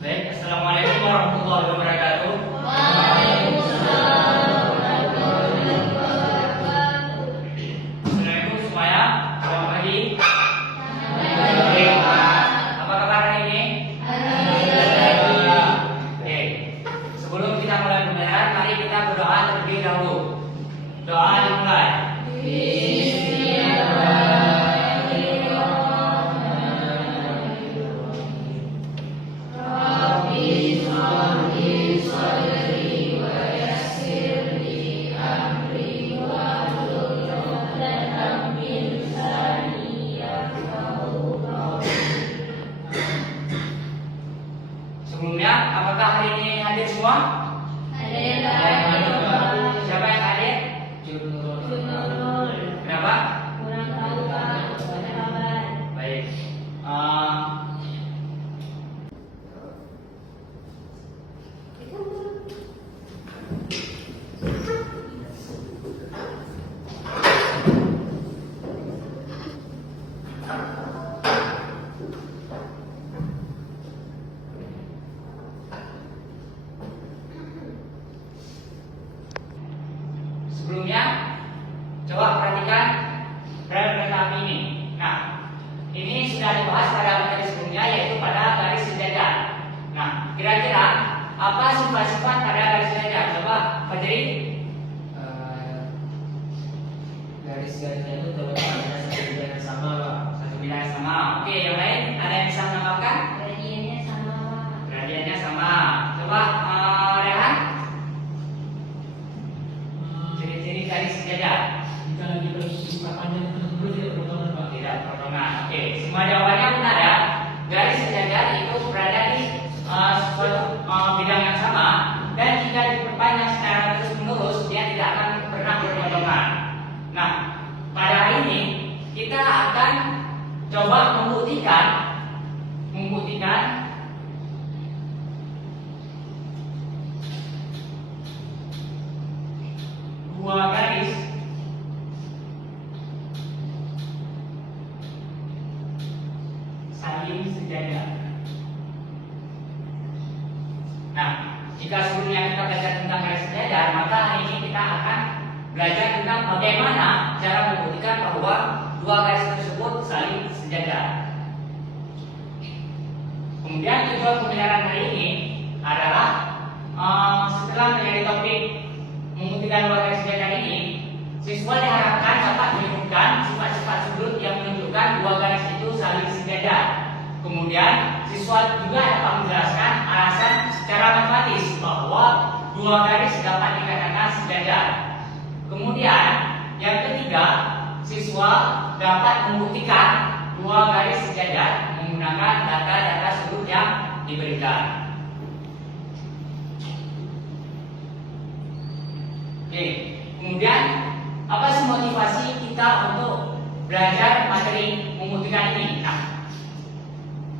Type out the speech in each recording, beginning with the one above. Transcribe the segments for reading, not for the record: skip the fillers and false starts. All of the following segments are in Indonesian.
Baik, Assalamualaikum warahmatullahi wabarakatuh. Waalaikumsalam warahmatullahi wabarakatuh. Assalamualaikum semuanya. Selamat pagi. Baik, Pak. Apa kabar hari ini? Alhamdulillah. Oke. Sebelum kita mulai pembelajaran, mari kita berdoa terlebih dahulu. Doa dimulai. Sebelumnya, apakah hari ini hadir semua? Siapa yang hadir? Kenapa? Baik. Sebelumnya, coba perhatikan rel kereta api ini. Nah, ini sudah dibahas pada materi sebelumnya, yaitu pada garis sejajar. Nah, kira-kira apa sifat-sifat pada garis sejajar? Coba Fajri. Garis-garisnya itu terletak pada satu bidang yang sama, Pak. Satu bidang yang sama. Oke, yang lain ada yang bisa menambahkan? Gradiennya sama. Coba Rehan. Ciri-ciri garis sejajar. Jika lagi bersifat panjang terus tidak berpotongan, Pak. Tidak potongan. Oke, semua jawabannya benar ya. Garis sejajar itu berada di suatu bidang yang sama, dan jika diperpanjang secara terus menerus dia tidak akan pernah berpotongan. Nah, pada hari ini kita akan coba membuktikan dua garis saling sejajar. Nah, jika sebelumnya kita belajar tentang garis sejajar, maka hari ini kita akan belajar tentang bagaimana cara membuktikan bahwa dua garis tersebut saling sejajar. Kemudian tujuan pembelajaran hari ini adalah setelah menjadi topik membuktikan dua garis sejajar ini, siswa diharapkan dapat menyebutkan sifat-sifat sudut yang menunjukkan dua garis itu saling sejajar. Kemudian siswa juga dapat menjelaskan alasan secara matematis bahwa dua garis dapat dikatakan sejajar. Kemudian yang ketiga, siswa dapat membuktikan dua garis sejajar menggunakan data-data sudut yang diberikan. Oke, kemudian apa sih motivasi kita untuk belajar materi membuktikan ini? Nah,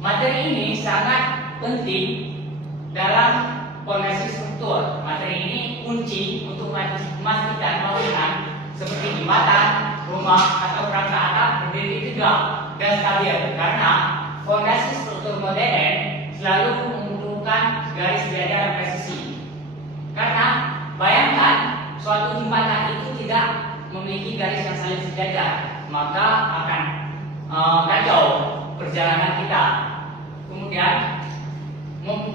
materi ini sangat penting dalam fondasi struktur. Materi ini kunci untuk memastikan bangunan seperti jembatan, rumah, atau kerangka atap berdiri tegak dan stabil, karena fondasi struktur modern selalu membutuhkan garis sejajar presisi. Karena bayangkan suatu jembatan itu tidak memiliki garis yang saling sejajar, maka akan kacau perjalanan kita. Kemudian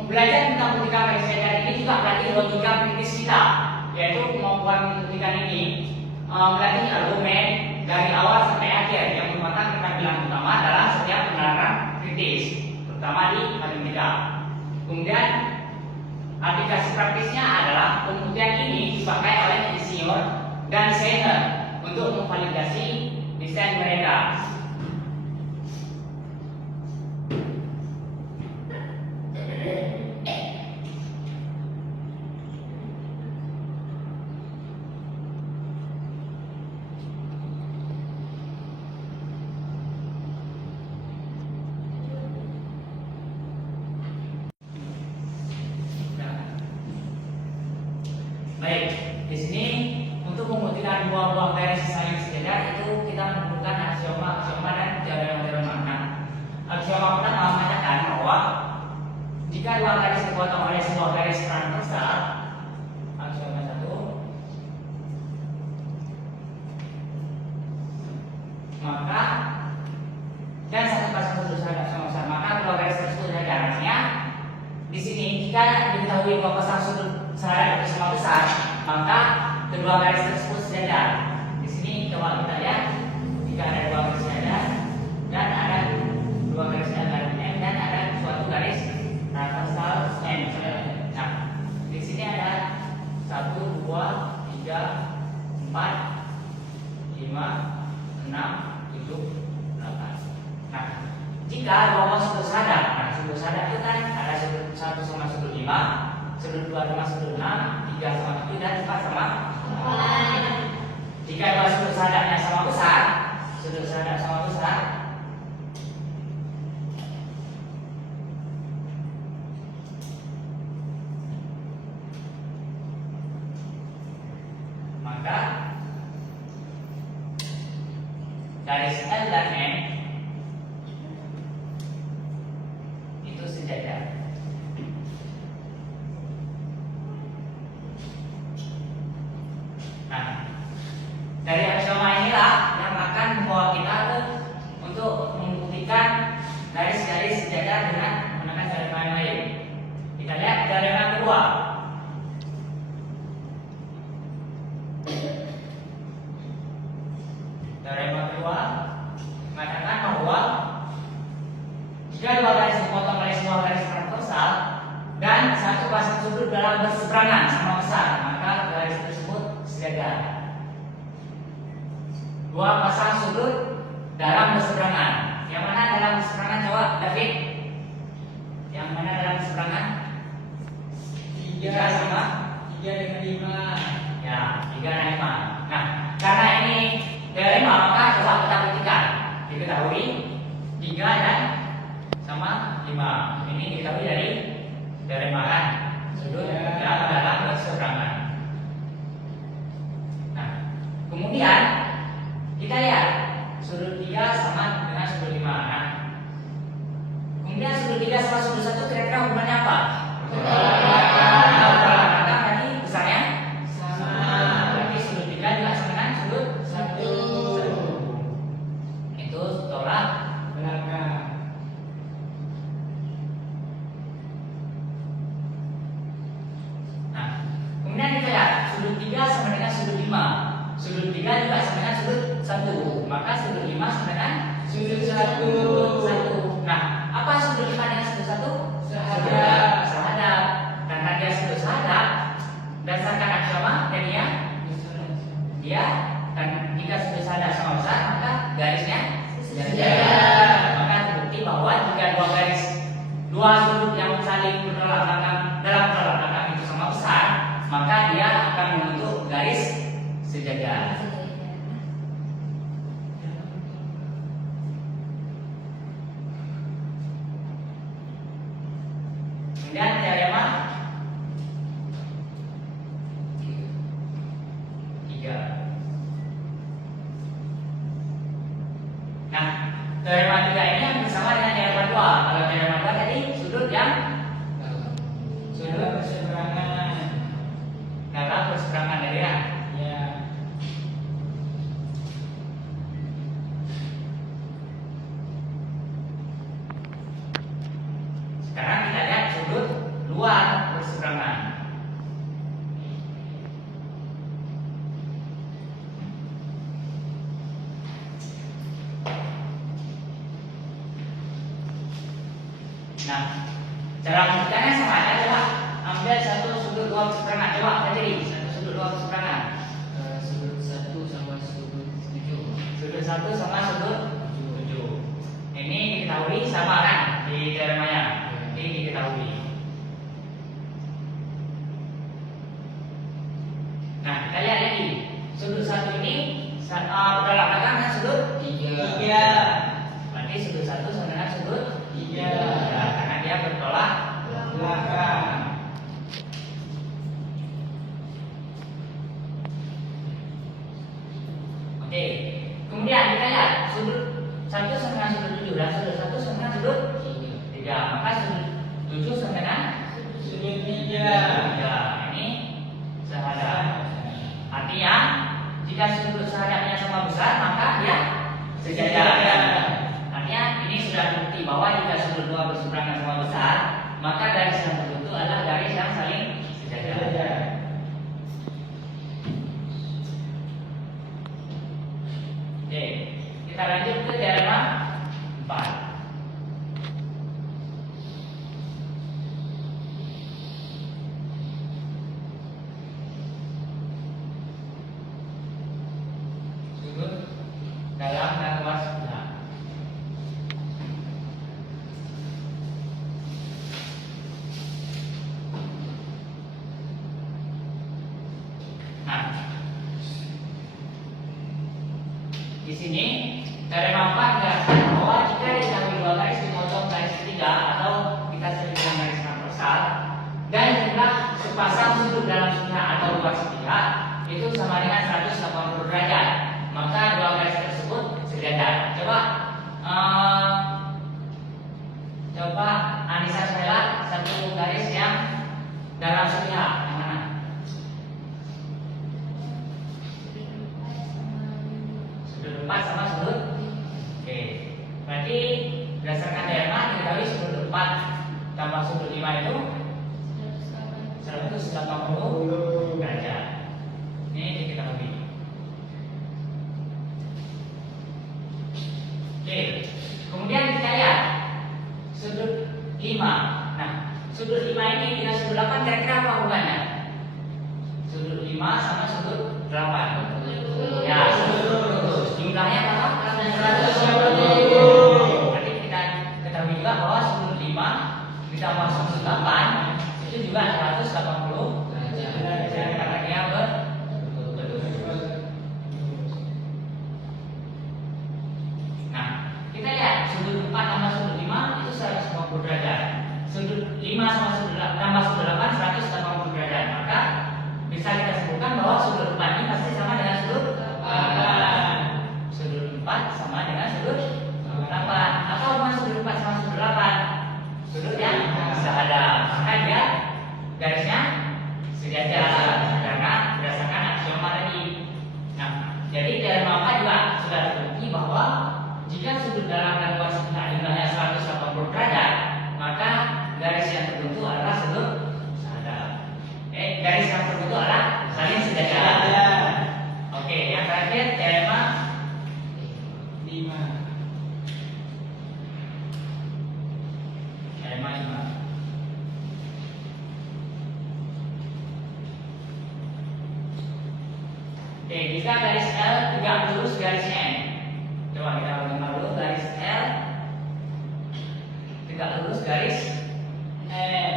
belajar tentang membuktikan garis sejajar ini juga berarti logika kritis kita, yaitu kemampuan membuktikan ini melatih argumen dari awal sampai akhir, yang merupakan keterampilan utama dalam setiap penerapan kritis, terutama di matematika. Kemudian aplikasi praktisnya adalah pembuktian ini dipakai oleh insinyur dan desainer untuk memvalidasi desain mereka. Baik, di sini untuk membuktikan dua buah garis saling sejajar itu kita menemukan aksioma dan teorema. Nah, aksioma pertama mengatakan bahwa jika dua dipotong oleh sebuah garis transversal, aksioma 1, maka dan satu pasang sudut hadap sama besar, maka kedua garis tersebut ada jaraknya. Di sini jika diketahui dua pasang sudut sehadap itu sama besar, maka kedua garis tersebut sejajar. Di sini coba kita lihat, jika ada dua garis sejajar dan ada dua garis sejajar M dan ada suatu garis transversal M. Nah, di sini ada 1, 2, 3, 4, 5, 6, 7, 8. Nah, jika dua sudut sehadap, nah sudut sehadap itu kan ada sudut 1 sama sudut 5, sudut 2 sama sudut 6, 3 sama 7 dan 4 sama 4. Jika dua sudut sehadapnya sama besar, sudut sehadap sama besar, maka garis L dan M itu sejajar. Nah, dari aksioma inilah yang akan membawa kita untuk membuktikan garis-garis sejajar dengan menggunakan teorema yang lain. Kita lihat teorema kedua. Teorema kedua mengatakan bahwa jika dua garis dipotong oleh sebuah garis transversal dan satu pasang sudut dalam berseberangan sama besar, maka garis tersebut sejajar. Dua pasang sudut dalam berseberangan. Yang mana dalam berseberangan, coba David? Yang mana dalam berseberangan? 3 sama 3 dengan 5. ya, 3 dan 5. Nah, karena ini teorema, maka coba kita buktikan. Diketahui 3 dan sama 5. Ini diketahui dari teorema kan? Sudut yang dalam berseberangan. Nah, kemudian kita lihat sudut 3 sama dengan sudut 5. Nah, kemudian sudut 3 sama sudut 1 kira-kira hubungannya apa? Belakang tadi besarnya Sama. Berarti sudut 3 juga sama dengan sudut 1. itu tolak Belakang. Nah, kemudian kita lihat sudut 3 sama dengan sudut 5. Sudut 3 juga sama dengan sudut 1. Maka sudut 5 sama dengan Sudut 1. sudut 1. Nah, apa sudut 5 dengan sudut 1? Sehadap. Sehadap. Karena dia sudut sehadap, berdasarkan aksioma jadinya dia, dan jika sudut sehadap sama besar, maka garisnya Sejajar. Maka terbukti bahwa jika dua sudut yang saling bertolak belakang dalam bertolak belakang itu sama besar, maka dia akan membentuk garis sejajar. Kemudian teorema 3. Nah, teorema 3 ini yang bersama dengan teorema 2. Kalau teorema 2 tadi sudut yang Sudut berseberangan. dalam berseberangan dari ya. Ya. Sekarang kita lihat sudut luar berseberangan. Nah, cara membuktikannya sama aja. Coba ambil satu sudut luar berseberangan. Coba jadi satu sudut luar berseberangan. Sudut 1 sama sudut 7. Sudut 1 sama sudut 7. Ini diketahui sama kan di teoremanya. Ini diketahui. Nah, kita lihat lagi. Sudut 1 ini bertolak belakang dengan sudut 3. Berarti sudut 1 sama dengan sudut 3. Ya, karena dia bertolak Belakang. Oke. Kemudian kita lihat sudut 1 sama dengan sudut 7 dan sudut 1 sama dengan sudut 3. Maka sudut 7 sama dengan Sudut Sudut 3. Ya, ini sehadap. Artinya jika sudut sehadapnya sama besar maka dia sejajar. Artinya ini sudah bukti bahwa jika sudut dua berseberangan sama besar maka garis yang terbentuk adalah garis yang saling sejajar. Oke, kita lanjut ke teorema 4. Sudut dalam dan luas sebelah. Nah, di sini teorema 4 menjelaskan bahwa jika diketahui dua garis dipotong garis ketiga atau kita sering bilang garis transversal dan jumlah sepasang sudut dalam sepihak atau luas sepihak itu sama dengan 180 derajat, maka dua garis tersebut sejajar. Coba Anissa Sela satu garis yang dalam sepihak yang mana? Sudut 4 sama sudut. Oke. Berarti berdasarkan teorema diketahui sudut 4 tambah sudut 5 itu 180 derajat. Ini diketahui. Oke. Kemudian kita lihat sudut 5. Nah, sudut 5 ini dengan sudut 8 kira-kira apa hubungannya? Sudut 5 sama sudut 8. Ya, jumlahnya berapa? 180. Berarti kita ketahui juga bahwa sudut 5 ditambah sudut 8 itu juga 180 derajat. Karena dia betul. Nah, kita lihat sudut 4 tambah sudut 5 itu 150 derajat. Sudut 5 sama sudut tambah sudut 8 180 derajat. Maka bisa kita simpulkan bahwa sudut 4 ini pasti sama dengan sudut 8. Sudut 4 sama dengan sudut 8. Apa hubungan sudut 4 sama sudut 8? Sudut yang sehadap. Maka dia garisnya sejajar karena berdasarkan aksioma tadi. Nah, jadi teorema 4 juga sudah terbukti bahwa jika sudut dalam dan luas sepihak jumlahnya 180 derajat, maka garis yang terbentuk adalah sudut sehadap. Garis yang terbentuk adalah saling sejajar. Oke, yang terakhir teorema 5. Teorema 5. Oke, jika garis L tegak lurus garis N. Coba kita ulang dulu, garis L tegak lurus garis N.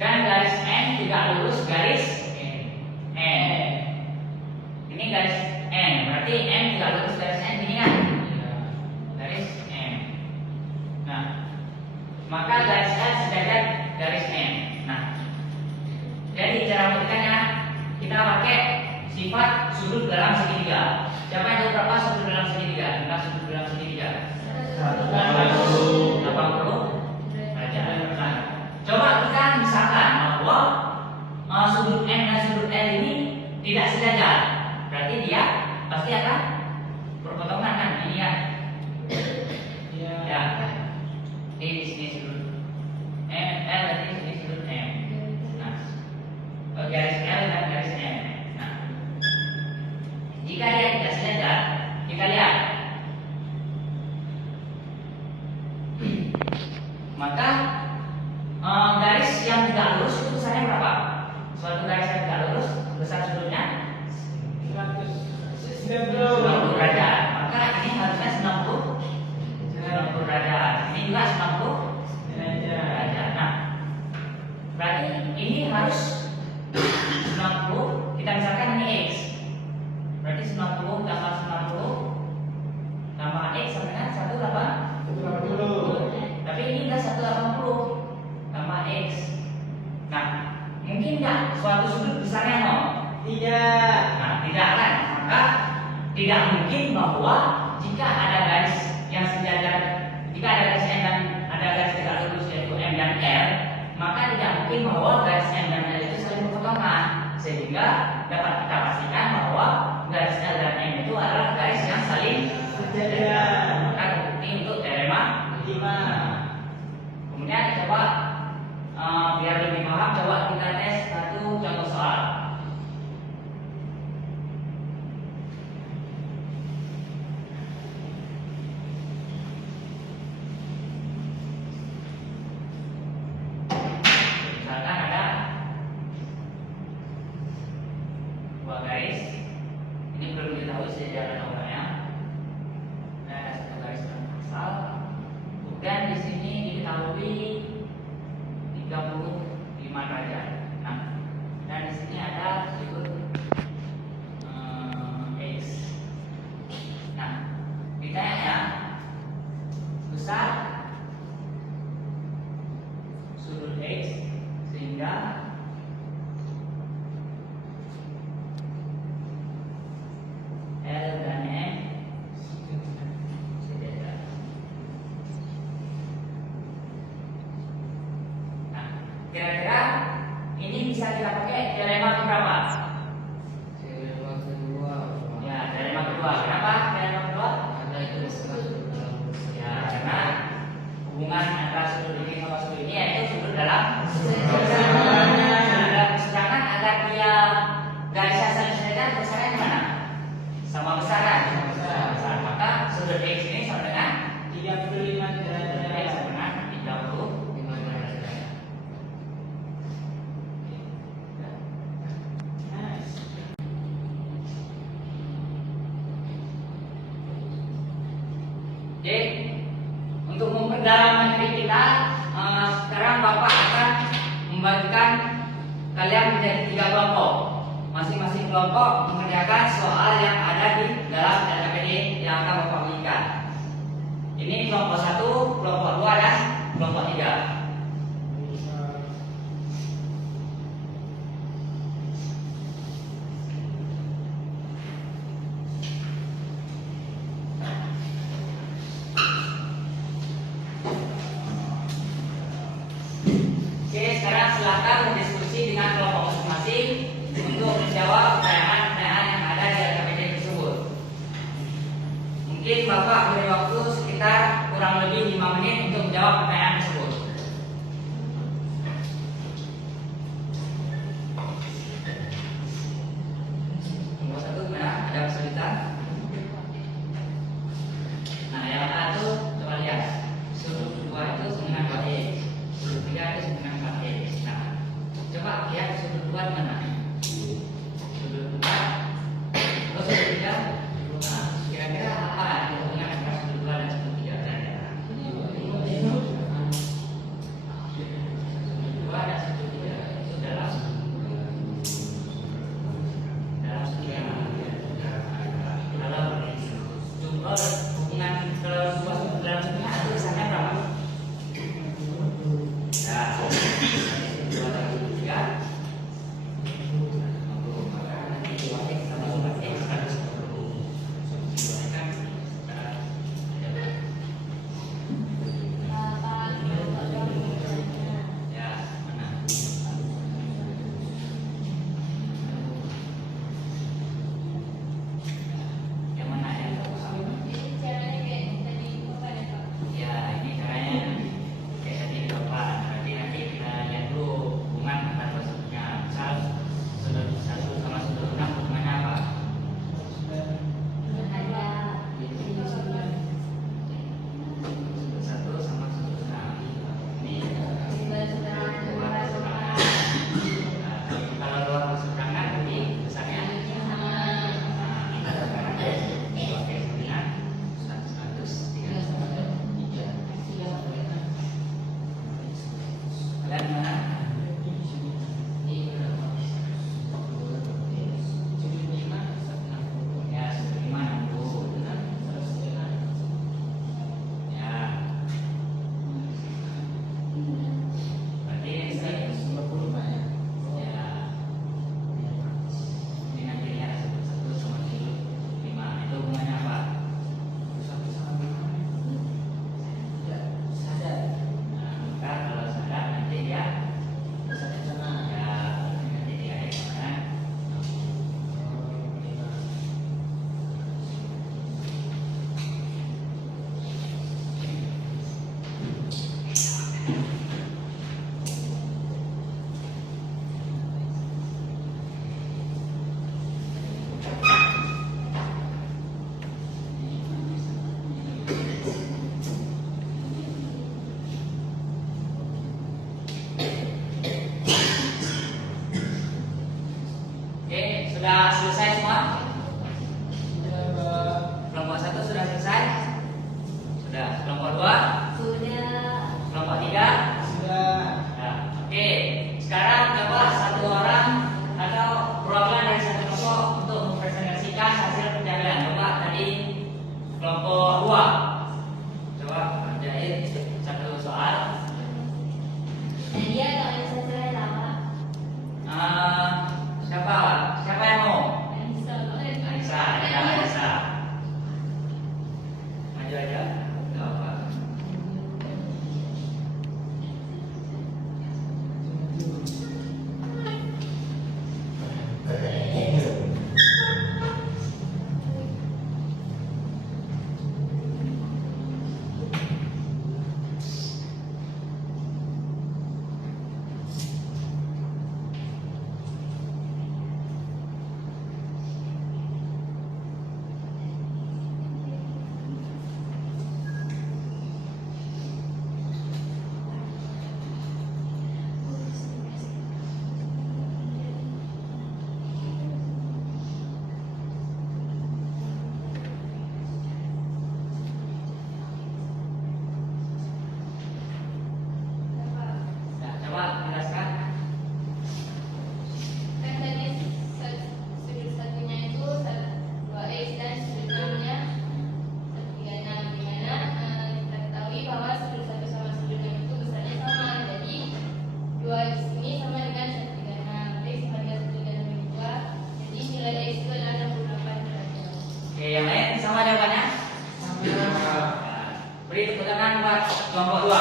Dan garis N tegak lurus garis N. Ini garis N, berarti N tegak lurus garis N ini kan? Garis N. Nah, maka garis L sejajar garis N. Nah, jadi cara membuktikannya kita pakai sifat sudut dalam segitiga. Siapa yang tahu berapa sudut dalam segitiga? Jumlah sudut dalam segitiga 180 derajat. Nah, coba kita misalkan bahwa sudut N dan sudut L ini tidak sejajar, berarti dia pasti akan berpotongan kan? Ini kan? Ya. Di sini sudut L, berarti di sini sudut M. Nah, garis L dan garis M. Nah, jika dia tidak sejajar, kita lihat. Maka garis yang tidak lurus itu besarnya berapa? Suatu garis yang tidak lurus besar sudutnya 90 derajat. Maka ini harusnya 90 derajat. Ini juga 90 derajat. Nah, berarti ini harus 90. Kita misalkan ini X. Berarti 90 tambah 90 tambah X sama dengan 180. Tapi ini udah 180 tambah X. Nah, mungkin nggak suatu sudut besarnya 0? Tidak. Nah, tidak kan? Maka tidak mungkin bahwa jika ada garis yang sejajar, jika ada garis N dan ada garis tegak lurus yaitu M dan L, Kemudian coba biar lebih paham, coba kita tes satu contoh soal. Misalkan ada dua garis, ini belum diketahui sejarah nomornya. Nah, ada satu garis transversal. Kemudian di sini diketahui 35 derajat. Nah, dan di sini ada sudut X. Nah, ditanya besar sudut X sehingga L dan M sejajar. Nah, kira-kira ini bisa kita pakai teorema berapa? Teorema kedua. Ya, teorema kedua. Kenapa teorema kedua? Karena itu masuk dalam Ya, karena hubungan antara sudut ini sama sudut ini yaitu sudut dalam sedangkan agar dia garisnya saling sejajar, besarnya mana? Sama besar kan? Sama besar. Maka sudut X ini sama dengan 35 derajat. Sama dengan 35 derajat. Nice. Oke, untuk memperdalam materi kita, sekarang Bapak akan membagikan kalian menjadi 3 kelompok. Masing-masing kelompok mengerjakan soal yang ada di dalam LKPD yang akan Bapak bagikan. Ini kelompok 1, kelompok 2, dan kelompok 3. Oke, sekarang silakan berdiskusi dengan kelompok masing-masing untuk menjawab pertanyaan-pertanyaan yang ada di LKPD tersebut. Mungkin Bapak beri waktu sekitar kurang lebih 5 menit Oke, sudah selesai semua? Sudah, Pak. Kelompok 1 sudah selesai? Sudah. Kelompok 2? Sudah. Kelompok 3? Sudah. Nah, oke. Sekarang coba satu orang atau perwakilan dari satu kelompok untuk mempresentasikan hasil penjagaan. Coba tadi kelompok 2. Coba kerjain satu soal. Nadia atau Anissa Selera? Siapa? Siapa yang mau? Anissa. Anissa, ya Anissa. Maju aja. Gak apa. Nah, coba jelaskan. Kan tadi sudut satunya itu 2x dan sudut 6-nya 136, di mana kita ketahui bahwa sudut 1 sama sudut 6 itu besarnya sama. Jadi 2x ini sama dengan 136, x sama dengan 136 juga. Jadi nilai x itu adalah 68 derajat. Oke, yang lain sama jawabannya? Nah, beri tepuk tangan buat kelompok 2.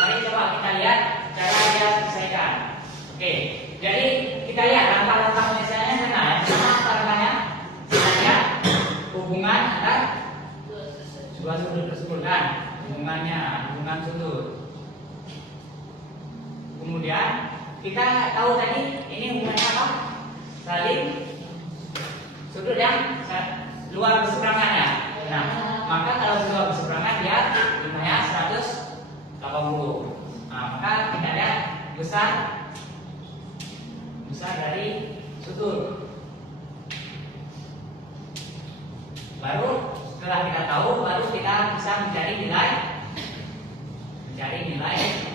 Mari coba kita lihat cara dia selesaikan. Oke, jadi kita lihat langkah-langkah penyelesaiannya sana. Yang pertama apa namanya? Kita lihat hubungan antara dua sudut tersebut kan, hubungan sudut. Kemudian kita tahu tadi ini hubungannya apa? Saling sudut yang luar berseberangan ya. Nah, maka kalau luar berseberangan dia jumlahnya 180. Nah, maka kita lihat besar dari sudut. Baru setelah kita tahu, baru kita bisa mencari nilai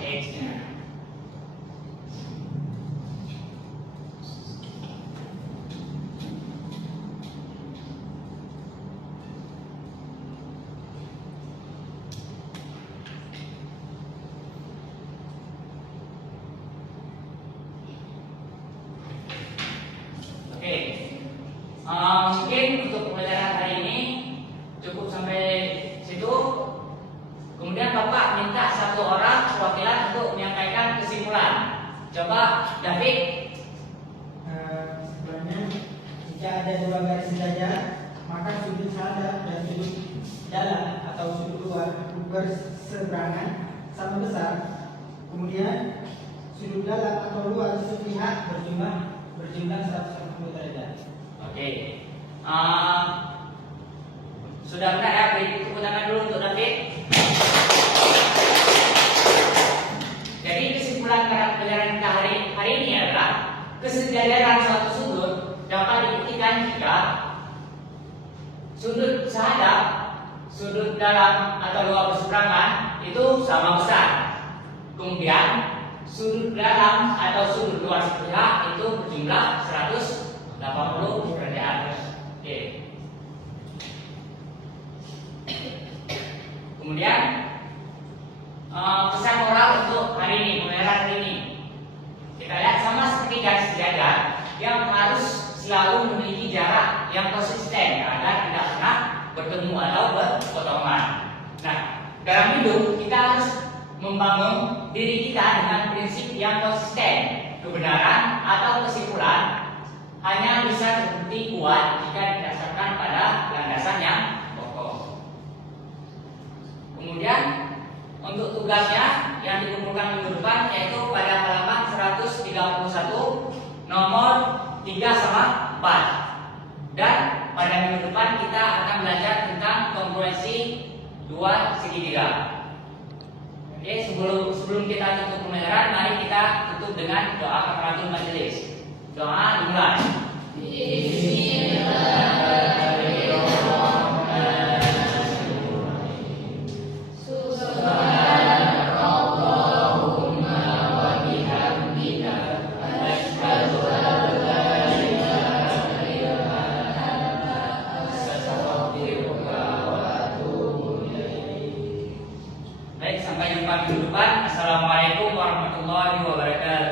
x-nya. Oke, mungkin untuk pembelajaran hari ini cukup sampai situ. Kemudian Bapak minta satu orang perwakilan untuk menyampaikan kesimpulan. Coba David. Sebenarnya jika ada dua garis sejajar, maka sudut hadap dan sudut dalam atau sudut luar berseberangan sama besar. Kemudian sudut dalam atau luar sepihak berjumlah 180 derajat. Oke. Sudah benar ya, beri tepuk tangan dulu untuk David. Jadi kesimpulan pada pelajaran kita hari ini adalah kesejajaran suatu sudut dapat dibuktikan jika sudut sehadap, sudut dalam atau luar berseberangan itu sama besar. Kemudian sudut dalam atau sudut luar sepihak itu berjumlah 180 derajat. Oke. Kemudian pesan moral untuk hari ini, pembelajaran hari ini. Kita lihat sama seperti garis sejajar yang harus selalu memiliki jarak yang konsisten agar tidak pernah bertemu atau berpotongan. Nah, dalam hidup kita harus membangun diri kita dengan prinsip yang konsisten. Kebenaran atau kesimpulan hanya bisa terbukti kuat jika didasarkan pada landasan yang kokoh. 4. Dan pada minggu depan kita akan belajar tentang kongruensi dua segitiga. Oke, sebelum kita tutup pembelajaran, mari kita tutup dengan doa kafaratul majelis. Doa dimulai. Baik, sampai jumpa minggu depan. Assalamualaikum warahmatullahi wabarakatuh.